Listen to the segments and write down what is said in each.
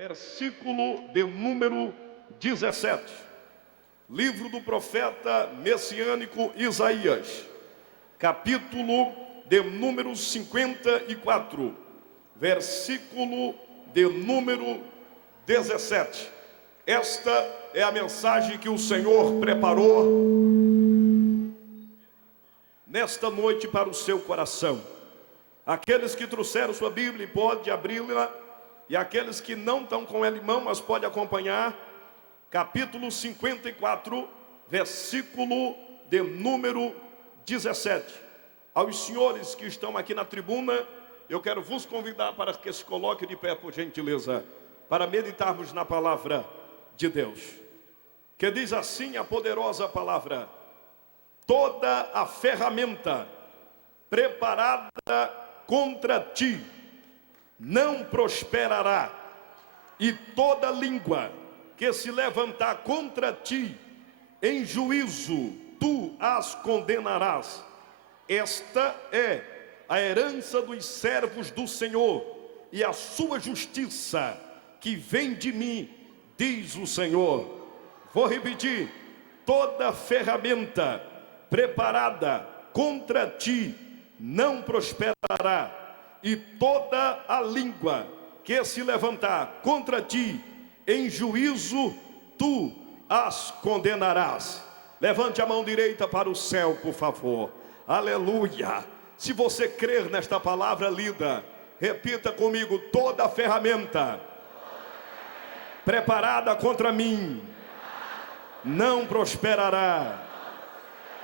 versículo de número 17. Livro do profeta messiânico Isaías, capítulo de número 54, versículo de número 17. Esta é a mensagem que o Senhor preparou nesta noite para o seu coração. Aqueles que trouxeram sua Bíblia, pode abri-la, e aqueles que não estão com ela em mão, mas pode acompanhar, capítulo 54, versículo de número 17. Aos senhores que estão aqui na tribuna, eu quero vos convidar para que se coloque de pé, por gentileza, para meditarmos na palavra de Deus, que diz assim a poderosa palavra: toda a ferramenta preparada contra ti não prosperará, e toda língua que se levantar contra ti em juízo, tu as condenarás. Esta é a herança dos servos do Senhor, e a sua justiça que vem de mim, diz o Senhor. Vou repetir: toda ferramenta preparada contra ti não prosperará, e toda a língua que se levantar contra ti em juízo, tu as condenarás. Levante a mão direita para o céu, por favor. Aleluia. Se você crer nesta palavra lida, repita comigo: toda ferramenta preparada contra mim não prosperará.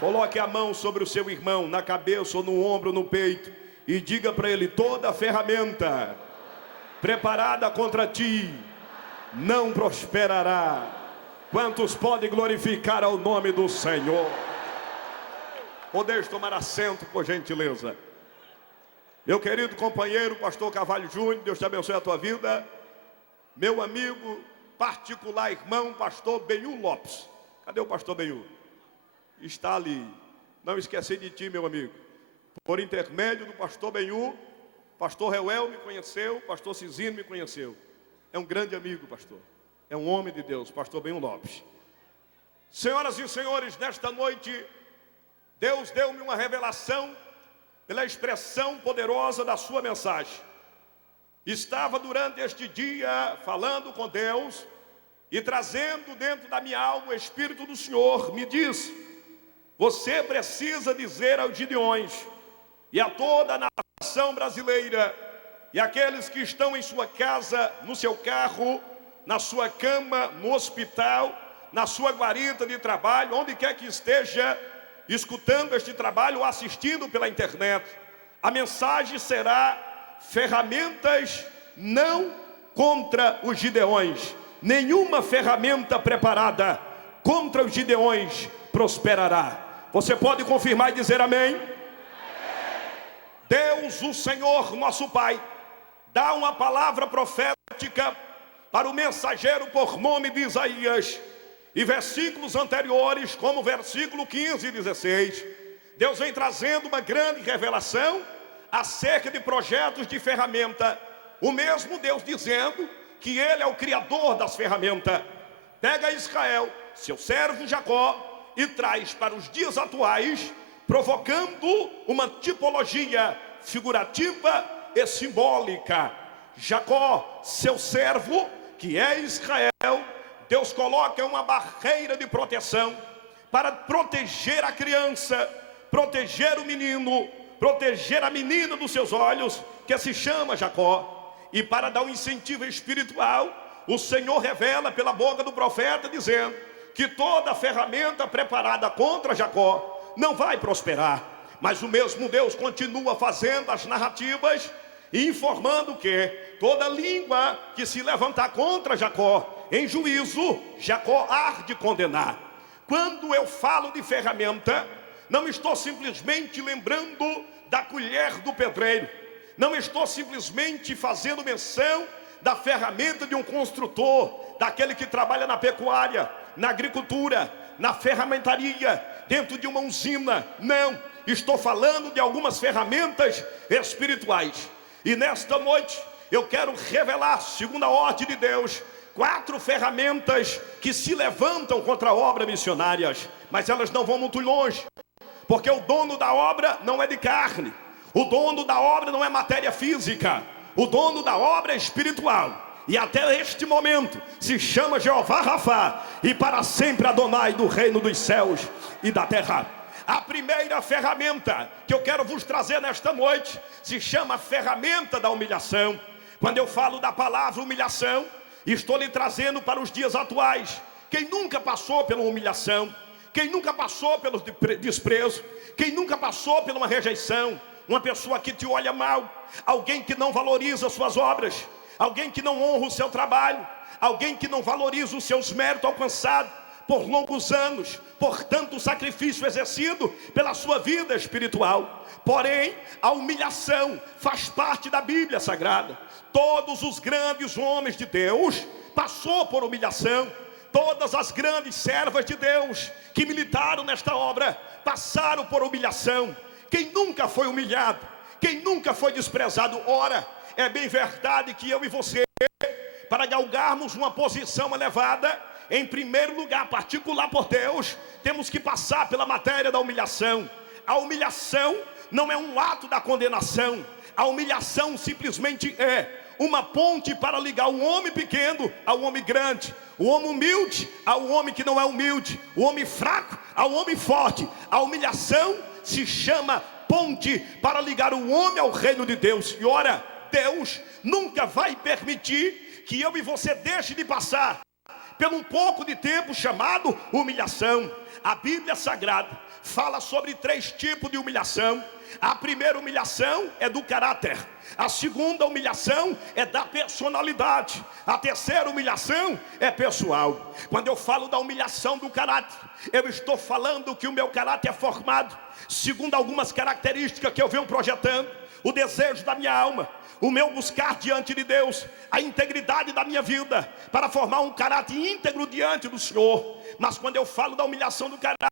Coloque a mão sobre o seu irmão, na cabeça ou no ombro, no peito, e diga para ele: toda ferramenta preparada contra ti não prosperará. Quantos podem glorificar ao nome do Senhor? Podeis tomar assento, por gentileza. Meu querido companheiro, pastor Carvalho Júnior, Deus te abençoe a tua vida. Meu amigo particular, irmão, pastor Benhu Lopes. Cadê o pastor Benhu? Está ali. Não esqueci de ti, meu amigo. Por intermédio do pastor Benhu, pastor Reuel me conheceu, pastor Cizino me conheceu. É um grande amigo, pastor. É um homem de Deus, pastor Benhu Lopes. Senhoras e senhores, nesta noite, Deus deu-me uma revelação pela expressão poderosa da sua mensagem. Estava durante este dia falando com Deus e trazendo dentro da minha alma o Espírito do Senhor me disse: você precisa dizer aos Gideões e a toda a nação brasileira, e aqueles que estão em sua casa, no seu carro, na sua cama, no hospital, na sua guarita de trabalho, onde quer que esteja escutando este trabalho ou assistindo pela internet, a mensagem será: ferramentas não contra os Gideões. Nenhuma ferramenta preparada contra os Gideões prosperará. Você pode confirmar e dizer amém? Deus, o Senhor, nosso Pai, dá uma palavra profética para o mensageiro por nome de Isaías. E versículos anteriores, como versículo 15 e 16, Deus vem trazendo uma grande revelação acerca de projetos de ferramenta. O mesmo Deus dizendo que Ele é o Criador das ferramentas. Pega Israel, seu servo Jacó, e traz para os dias atuais, provocando uma tipologia figurativa e simbólica. Jacó, seu servo, que é Israel, Deus coloca uma barreira de proteção para proteger a criança, proteger o menino, proteger a menina dos seus olhos, que se chama Jacó. E para dar um incentivo espiritual, o Senhor revela pela boca do profeta, dizendo que toda ferramenta preparada contra Jacó não vai prosperar. Mas o mesmo Deus continua fazendo as narrativas e informando que toda língua que se levantar contra Jacó em juízo, Jacó há de condenar. Quando eu falo de ferramenta, não estou simplesmente lembrando da colher do pedreiro. Não estou simplesmente fazendo menção da ferramenta de um construtor, daquele que trabalha na pecuária, na agricultura, na ferramentaria, dentro de uma usina. Não, estou falando de algumas ferramentas espirituais. E nesta noite eu quero revelar, segundo a ordem de Deus, 4 ferramentas que se levantam contra a obra missionárias, mas elas não vão muito longe, porque o dono da obra não é de carne, o dono da obra não é matéria física, o dono da obra é espiritual. E até este momento se chama Jeová Rafá, e para sempre Adonai do reino dos céus e da terra. A primeira ferramenta que eu quero vos trazer nesta noite se chama ferramenta da humilhação. Quando eu falo da palavra humilhação, estou lhe trazendo para os dias atuais. Quem nunca passou pela humilhação? Quem nunca passou pelo desprezo? Quem nunca passou por uma rejeição? Uma pessoa que te olha mal, alguém que não valoriza suas obras, alguém que não honra o seu trabalho, alguém que não valoriza os seus méritos alcançados por longos anos, por tanto sacrifício exercido pela sua vida espiritual. Porém, a humilhação faz parte da Bíblia Sagrada. Todos os grandes homens de Deus passaram por humilhação. Todas as grandes servas de Deus que militaram nesta obra passaram por humilhação. Quem nunca foi humilhado? Quem nunca foi desprezado? Ora, é bem verdade que eu e você, para galgarmos uma posição elevada, em primeiro lugar, particular por Deus, temos que passar pela matéria da humilhação. A humilhação não é um ato da condenação. A humilhação simplesmente é uma ponte para ligar o homem pequeno ao homem grande, o homem humilde ao homem que não é humilde, o homem fraco ao homem forte. A humilhação se chama ponte para ligar o homem ao reino de Deus. E ora, Deus nunca vai permitir que eu e você deixe de passar por um pouco de tempo chamado humilhação. A Bíblia Sagrada fala sobre 3 tipos de humilhação. A primeira humilhação é do caráter, a segunda humilhação é da personalidade, a terceira humilhação é pessoal. Quando eu falo da humilhação do caráter, eu estou falando que o meu caráter é formado segundo algumas características que eu venho projetando: o desejo da minha alma, o meu buscar diante de Deus, a integridade da minha vida, para formar um caráter íntegro diante do Senhor. Mas quando eu falo da humilhação do caráter,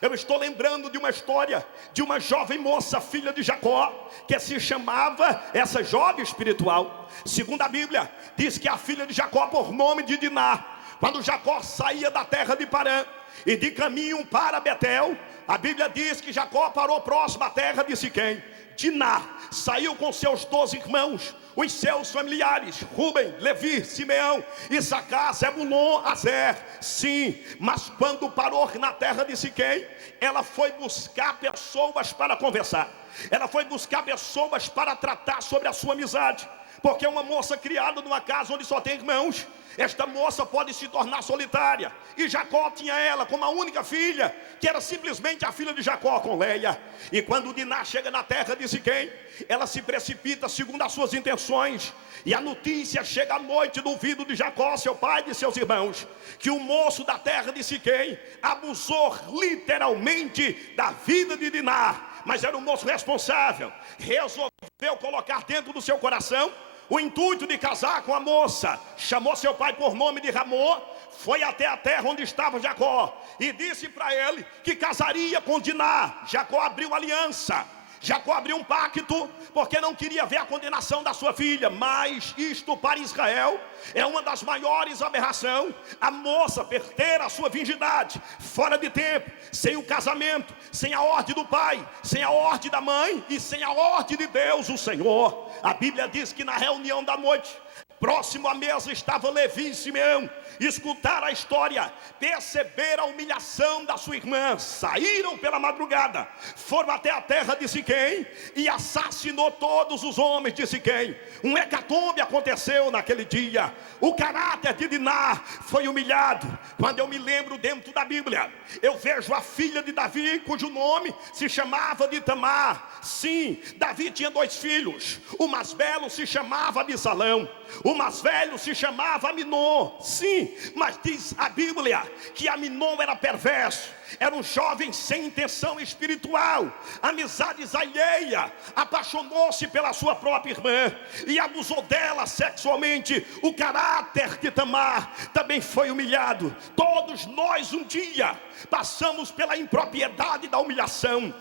eu estou lembrando de uma história de uma jovem moça, filha de Jacó, que se chamava, essa jovem espiritual, segundo a Bíblia, diz que a filha de Jacó, por nome de Diná, quando Jacó saía da terra de Parã e de caminho para Betel, a Bíblia diz que Jacó parou próximo à terra de Siquém. Diná saiu com seus 12 irmãos, os seus familiares, Rubem, Levi, Simeão, Issacar, Zebulon, Azer. Sim, mas quando parou na terra de Siquém, ela foi buscar pessoas para conversar. Ela foi buscar pessoas para tratar sobre a sua amizade. Porque uma moça criada numa casa onde só tem irmãos, esta moça pode se tornar solitária. E Jacó tinha ela como a única filha, que era simplesmente a filha de Jacó com Leia. E quando Diná chega na terra de Siquém, ela se precipita segundo as suas intenções. E a notícia chega à noite do ouvido de Jacó, seu pai e de seus irmãos, que o moço da terra de Siquém abusou literalmente da vida de Diná. Mas era um moço responsável, resolveu colocar dentro do seu coração o intuito de casar com a moça. Chamou seu pai por nome de Ramô, foi até a terra onde estava Jacó e disse para ele que casaria com Diná. Jacó abriu aliança, Jacó abriu um pacto, porque não queria ver a condenação da sua filha. Mas isto para Israel é uma das maiores aberrações: a moça perder a sua virgindade fora de tempo, sem o casamento, sem a ordem do pai, sem a ordem da mãe e sem a ordem de Deus, o Senhor. A Bíblia diz que na reunião da noite, próximo à mesa estava Levi e Simeão. Escutaram a história, perceberam a humilhação da sua irmã, saíram pela madrugada, foram até a terra de Siquém e assassinou todos os homens de Siquém. Um hecatombe aconteceu naquele dia. O caráter de Diná foi humilhado. Quando eu me lembro dentro da Bíblia, eu vejo a filha de Davi, cujo nome se chamava de Tamar. Sim, Davi tinha 2 filhos. O mais belo se chamava Absalão, o mais velho se chamava Aminon. Sim, mas diz a Bíblia que Aminon era perverso, era um jovem sem intenção espiritual, amizades alheia, apaixonou-se pela sua própria irmã e abusou dela sexualmente. O caráter de Tamar também foi humilhado. Todos nós um dia passamos pela impropriedade da humilhação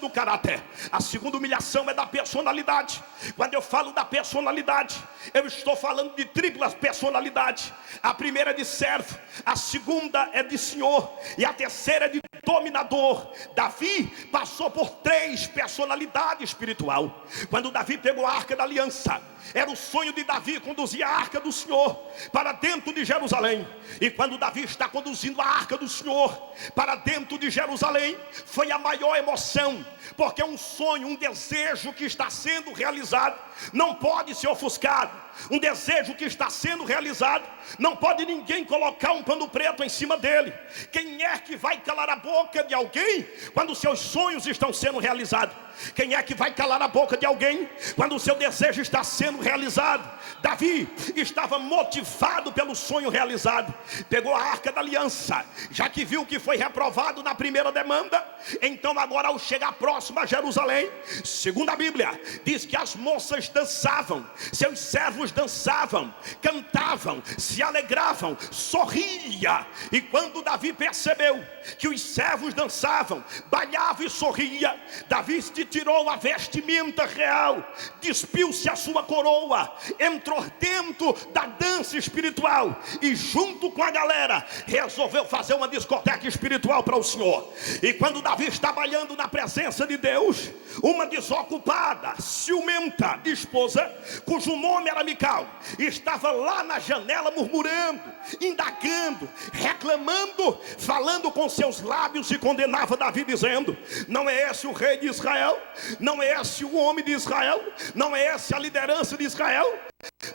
do caráter. A segunda humilhação é da personalidade. Quando eu falo da personalidade, eu estou falando de tripla personalidade. A primeira é de servo, a segunda é de senhor e a terceira é de dominador. Davi passou por 3 personalidades espiritual. Quando Davi pegou a Arca da Aliança, era o sonho de Davi conduzir a Arca do Senhor para dentro de Jerusalém. E quando Davi está conduzindo a Arca do Senhor para dentro de Jerusalém, foi a maior emoção, porque um sonho, um desejo que está sendo realizado não pode ser ofuscado. Um desejo que está sendo realizado, não pode ninguém colocar um pano preto em cima dele. Quem é que vai calar a boca de alguém quando seus sonhos estão sendo realizados? Quem é que vai calar a boca de alguém quando o seu desejo está sendo realizado? Davi estava motivado pelo sonho realizado. Pegou a Arca da Aliança, já que viu que foi reprovado na primeira demanda, então agora ao chegar próximo a Jerusalém, segundo a Bíblia, diz que as moças dançavam, seus servos dançavam, cantavam, se alegravam, sorria. E quando Davi percebeu que os servos dançavam, bailavam e sorria, Davi se tirou a vestimenta real, despiu-se a sua coroa, entrou dentro da dança espiritual e junto com a galera resolveu fazer uma discoteca espiritual para o Senhor. E quando Davi está bailando na presença de Deus, uma desocupada, ciumenta esposa, cujo nome era Mical, estava lá na janela murmurando, indagando, reclamando, falando com seus lábios, e condenava Davi dizendo: não é esse o rei de Israel? Não é esse o homem de Israel? Não é essa a liderança de Israel?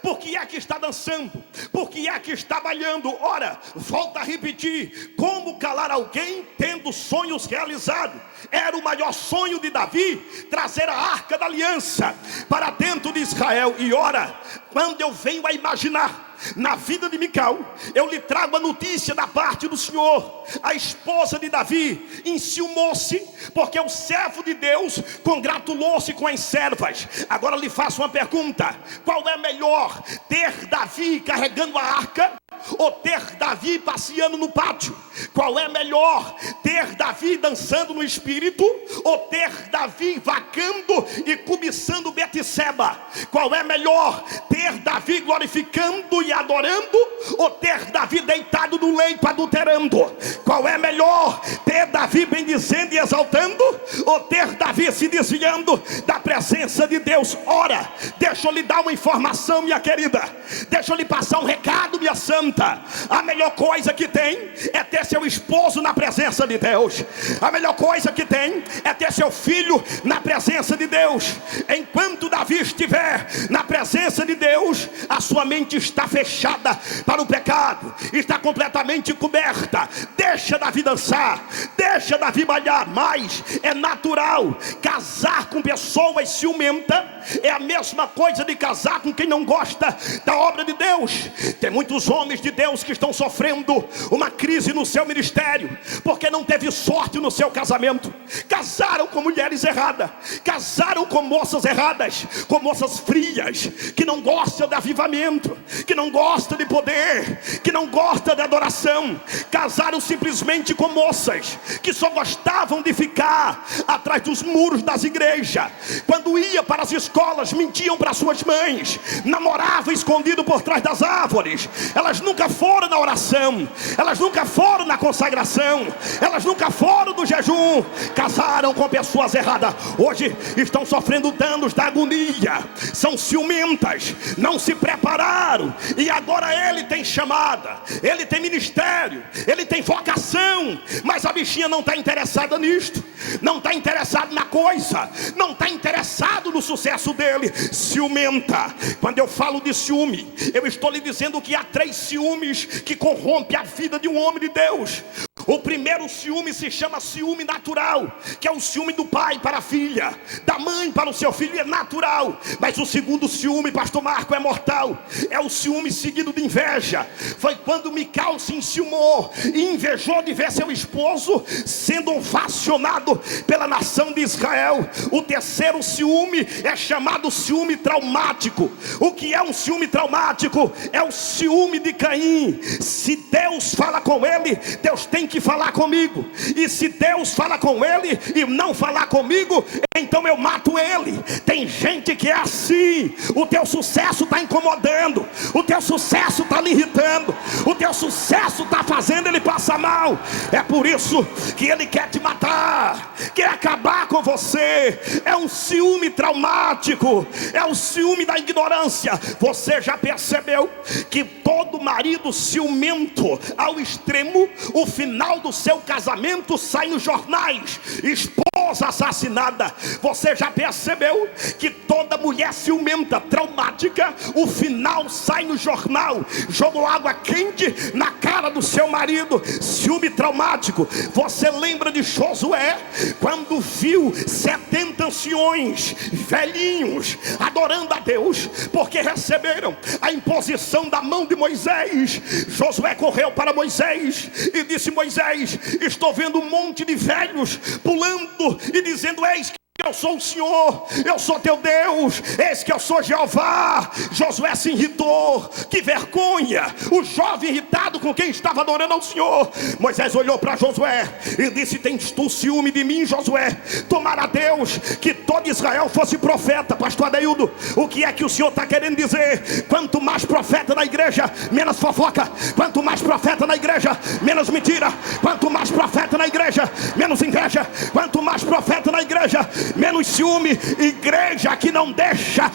Por que é que está dançando? Por que é que está bailando? Ora, volta a repetir: como calar alguém tendo sonhos realizados? Era o maior sonho de Davi, trazer a Arca da Aliança para dentro de Israel. E ora, quando eu venho a imaginar na vida de Mical, eu lhe trago a notícia da parte do Senhor. A esposa de Davi enciumou-se, porque o servo de Deus congratulou-se com as servas. Agora lhe faço uma pergunta: qual é melhor, ter Davi carregando a arca ou ter Davi passeando no pátio? Qual é melhor, ter Davi dançando no espírito ou ter Davi vagando e cobiçando Betseba? Qual é melhor, ter Davi glorificando e adorando ou ter Davi deitado no leito adulterando? Qual é melhor, ter Davi bendizendo e exaltando ou ter Davi se desviando da presença de Deus? Ora, deixa eu lhe dar uma informação, minha querida, deixa eu lhe passar um recado, minha santa. A melhor coisa que tem é ter seu esposo na presença de Deus. A melhor coisa que tem é ter seu filho na presença de Deus. Enquanto Davi estiver na presença de Deus, a sua mente está fechada para o pecado, está completamente coberta. Deixa Davi dançar, deixa Davi bailar. Mas é natural, casar com pessoas ciumentas é a mesma coisa de casar com quem não gosta da obra de Deus. Tem muitos homens de Deus que estão sofrendo uma crise no seu ministério, porque não teve sorte no seu casamento. Casaram com mulheres erradas, casaram com moças erradas, com moças frias, que não gostam de avivamento, que não gostam de poder, que não gostam de adoração. Casaram simplesmente com moças que só gostavam de ficar atrás dos muros das igrejas. Quando ia para as escolas, mentiam para suas mães, namoravam escondido por trás das árvores. Elas nunca foram na oração, elas nunca foram na consagração, elas nunca foram no jejum. Casaram com pessoas erradas, hoje estão sofrendo danos da agonia, são ciumentas, não se prepararam. E agora ele tem chamada, ele tem ministério, ele tem vocação, mas a bichinha não está interessada nisto, não está interessado na coisa, não está interessado no sucesso dele. Ciumenta. Quando eu falo de ciúme, eu estou lhe dizendo que há 3 ciúmes que corrompem a vida de um homem de Deus. O primeiro ciúme se chama ciúme natural, que é o ciúme do pai para a filha, da mãe para o seu filho, é natural. Mas o segundo ciúme, pastor Marco, é mortal. É o ciúme seguido de inveja. Foi quando Mical se enciumou e invejou de ver seu esposo sendo ovacionado pela nação de Israel. O terceiro ciúme é chamado ciúme traumático. O que é um ciúme traumático? É o ciúme de Caim. Se Deus fala com ele, Deus tem que falar comigo. E se Deus fala com ele e não falar comigo, então eu mato ele. Tem gente que é assim. O teu sucesso está incomodando, o teu sucesso está lhe irritando, o teu sucesso está fazendo ele passar mal. É por isso que ele quer te matar, quer acabar com você. É um ciúme traumático, é o ciúme da ignorância. Você já percebeu que todo marido ciumento ao extremo, o final do seu casamento sai nos jornais: esposa assassinada. Você já percebeu que toda mulher ciumenta, traumática, o final sai no jornal: jogou água quente na cara do seu marido. Ciúme traumático. Você lembra de Josué, quando viu 70 anciões velhinhos adorando a Deus, porque receberam a imposição da mão de Moisés? Josué correu para Moisés e disse: Moisés, estou vendo um monte de velhos pulando e dizendo: eis que eu sou o Senhor, eu sou teu Deus, eis que eu sou Jeová. Josué se irritou. Que vergonha, o jovem irritado com quem estava adorando ao Senhor. Moisés olhou para Josué e disse: tens tu ciúme de mim, Josué? Tomara Deus que todo Israel fosse profeta. Pastor Adeildo, o que é que o Senhor está querendo dizer? Quanto mais profeta na igreja, menos fofoca. Quanto mais profeta na igreja, menos mentira. Quanto mais profeta na igreja, menos inveja. Quanto mais profeta na igreja, menos ciúme. Igreja que não deixa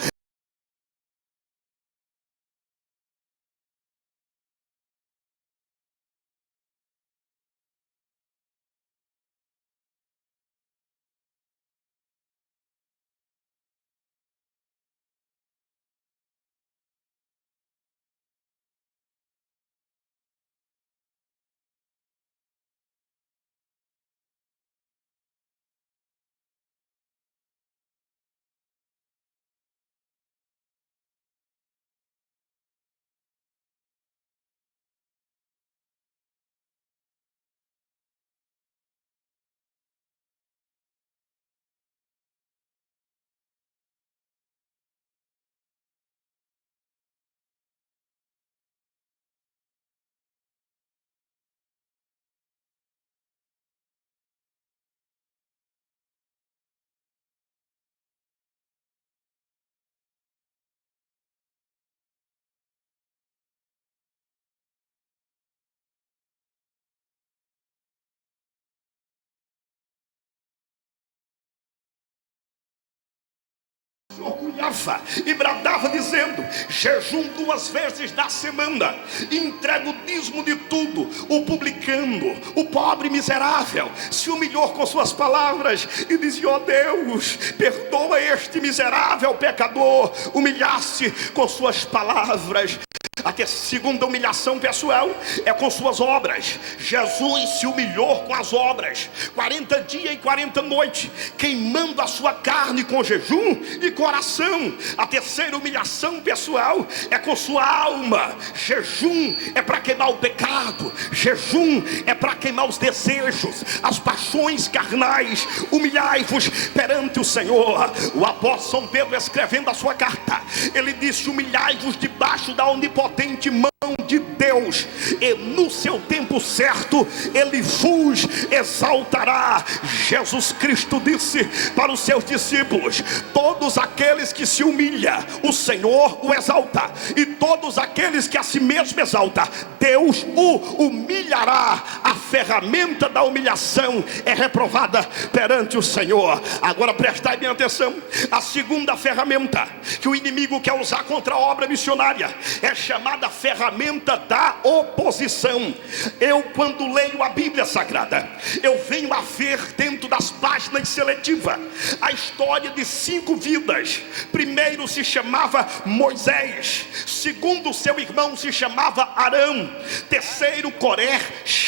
orgulhava e bradava dizendo: jejum 2 vezes na semana, entrega o dízimo de tudo. O publicano, o pobre miserável, se humilhou com suas palavras e dizia: ó Deus, perdoa este miserável pecador. Humilhasse com suas palavras. A segunda humilhação pessoal é com suas obras. Jesus se humilhou com as obras, 40 dias e 40 noites, queimando a sua carne com jejum e coração. A terceira humilhação pessoal é com sua alma. Jejum é para queimar o pecado, jejum é para queimar os desejos, as paixões carnais. Humilhai-vos perante o Senhor. O apóstolo São Pedro, escrevendo a sua carta, ele disse: humilhai-vos debaixo da onipotente mão de Deus, e no seu tempo certo Ele vos exaltará. Jesus Cristo disse para os seus discípulos: todos aqueles que se humilham, o Senhor o exalta, e todos aqueles que a si mesmo exalta, Deus o humilhará. A ferramenta da humilhação é reprovada perante o Senhor. Agora prestai bem atenção: a segunda ferramenta que o inimigo quer usar contra a obra missionária é chamada ferramenta da oposição. Eu, quando leio a Bíblia Sagrada, eu venho a ver dentro das páginas seletivas a história de 5 vidas. Primeiro se chamava Moisés, segundo seu irmão se chamava Arão, terceiro Coré,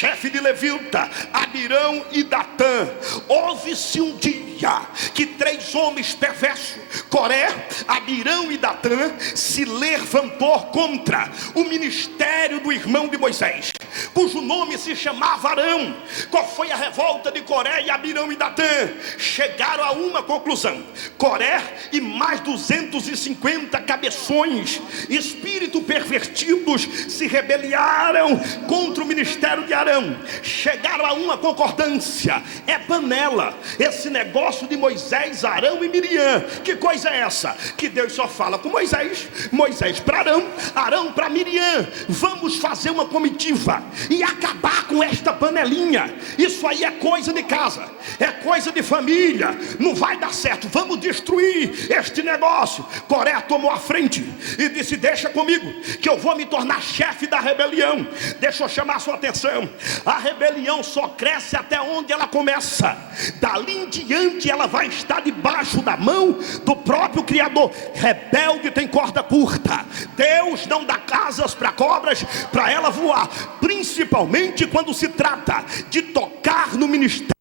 chefe de levita, Abirão e Datã. Houve-se um dia que 3 homens perversos, Coré, Abirão e Datã, se levantou contra o ministério do irmão de Moisés, cujo nome se chamava Arão. Qual foi a revolta de Coré e Abirão e Datã? Chegaram a uma conclusão: Coré e mais 250 cabeções, espírito pervertidos, se rebelaram contra o ministério de Arão. Chegaram a uma concordância: é panela esse negócio de Moisés, Arão e Miriam. Que coisa é essa? Que Deus só fala com Moisés, Moisés para Arão, Arão para Miriam. Vamos fazer uma comitiva e acabar com esta panelinha. Isso aí é coisa de casa, é coisa de família, não vai dar certo. Vamos destruir este negócio. Coré tomou a frente e disse: deixa comigo, que eu vou me tornar chefe da rebelião. Deixa eu chamar a sua atenção: a rebelião só cresce até onde ela começa. Dali em diante ela vai estar debaixo da mão do próprio Criador. Rebelde tem corda curta. Deus não dá asas para cobras para ela voar, principalmente quando se trata de tocar no ministério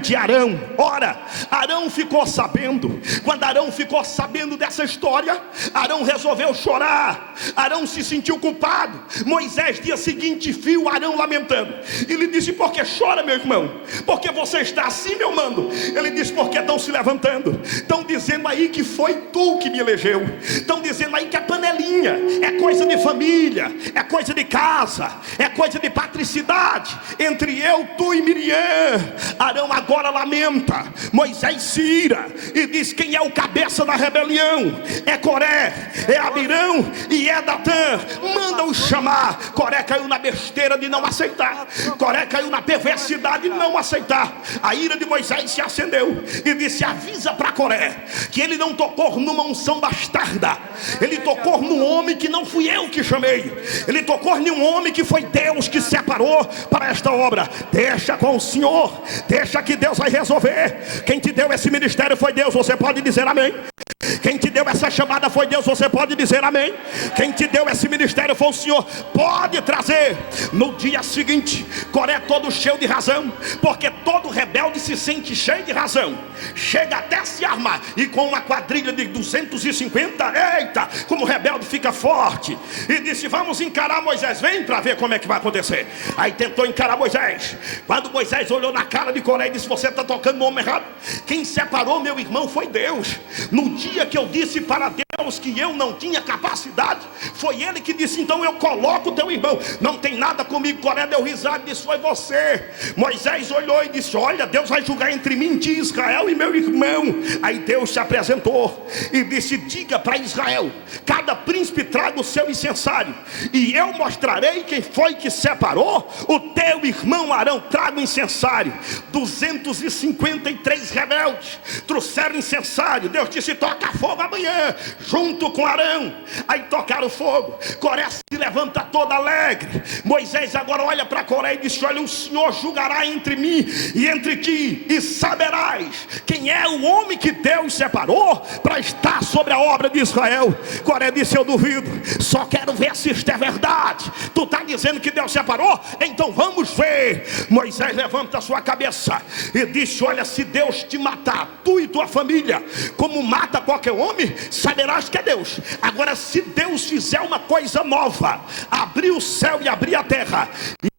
de Arão. Ora, Arão ficou sabendo. Quando Arão ficou sabendo dessa história, Arão resolveu chorar. Arão se sentiu culpado. Moisés, dia seguinte, viu Arão lamentando. Ele disse: por que chora, meu irmão? Porque você está assim, meu mano? Ele disse: porque estão se levantando, estão dizendo aí que foi tu que me elegeu, estão dizendo aí que é panelinha, é coisa de família, é coisa de casa, é coisa de patricidade entre eu, tu e Miriam. Arão agora lamenta. Moisés se ira e diz: quem é o cabeça da rebelião? É Coré, é Abirão e é Datã. Manda-os chamar. Coré caiu na besteira de não aceitar. Coré caiu na perversidade de não aceitar. A ira de Moisés se acendeu e disse: avisa para Coré que ele não tocou numa unção bastarda, ele tocou num homem que não fui eu que chamei, ele tocou num homem que foi Deus que separou para esta obra. Deixa com o Senhor, deixa que Deus vai resolver. Quem te deu esse ministério foi Deus, você pode dizer amém? Quem te deu essa chamada foi Deus, você pode dizer amém? Quem te deu esse ministério foi o Senhor, pode trazer. No dia seguinte, Coré todo cheio de razão, porque todo rebelde se sente cheio de razão, chega até se armar, e com uma quadrilha de 250, eita, como o rebelde fica forte, e disse: vamos encarar Moisés, vem para ver como é que vai acontecer. Aí tentou encarar Moisés. Quando Moisés olhou na cara de Coré e disse: você está tocando no homem errado. Quem separou meu irmão foi Deus. No dia que eu disse para Deus que eu não tinha capacidade, foi ele que disse: então eu coloco o teu irmão. Não tem nada comigo. Coré deu risada e disse: foi você. Moisés olhou e disse: olha, Deus vai julgar entre mim, de Israel e meu irmão. Aí Deus se apresentou e disse: diga para Israel, cada príncipe traga o seu incensário, e eu mostrarei quem foi que separou o teu irmão Arão. Traga o incensário. 253 rebeldes trouxeram incensário. Deus disse: toca fogo amanhã, junto com Arão. Aí tocaram fogo. Coré se levanta todo alegre. Moisés agora olha para Coré e diz: olha, o Senhor julgará entre mim e entre ti, e saberás quem é o homem que Deus separou para estar sobre a obra de Israel. Coré disse: eu duvido, só quero ver se isto é verdade. Tu está dizendo que Deus separou? Então vamos ver. Moisés levanta a sua cabeça e disse: olha, se Deus te matar, tu e tua família, como mata qualquer homem, saberás que é Deus. Agora, se Deus fizer uma coisa nova, abrir o céu e abrir a terra,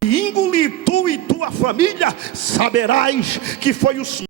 e engolir tu e tua família, saberás que foi o Senhor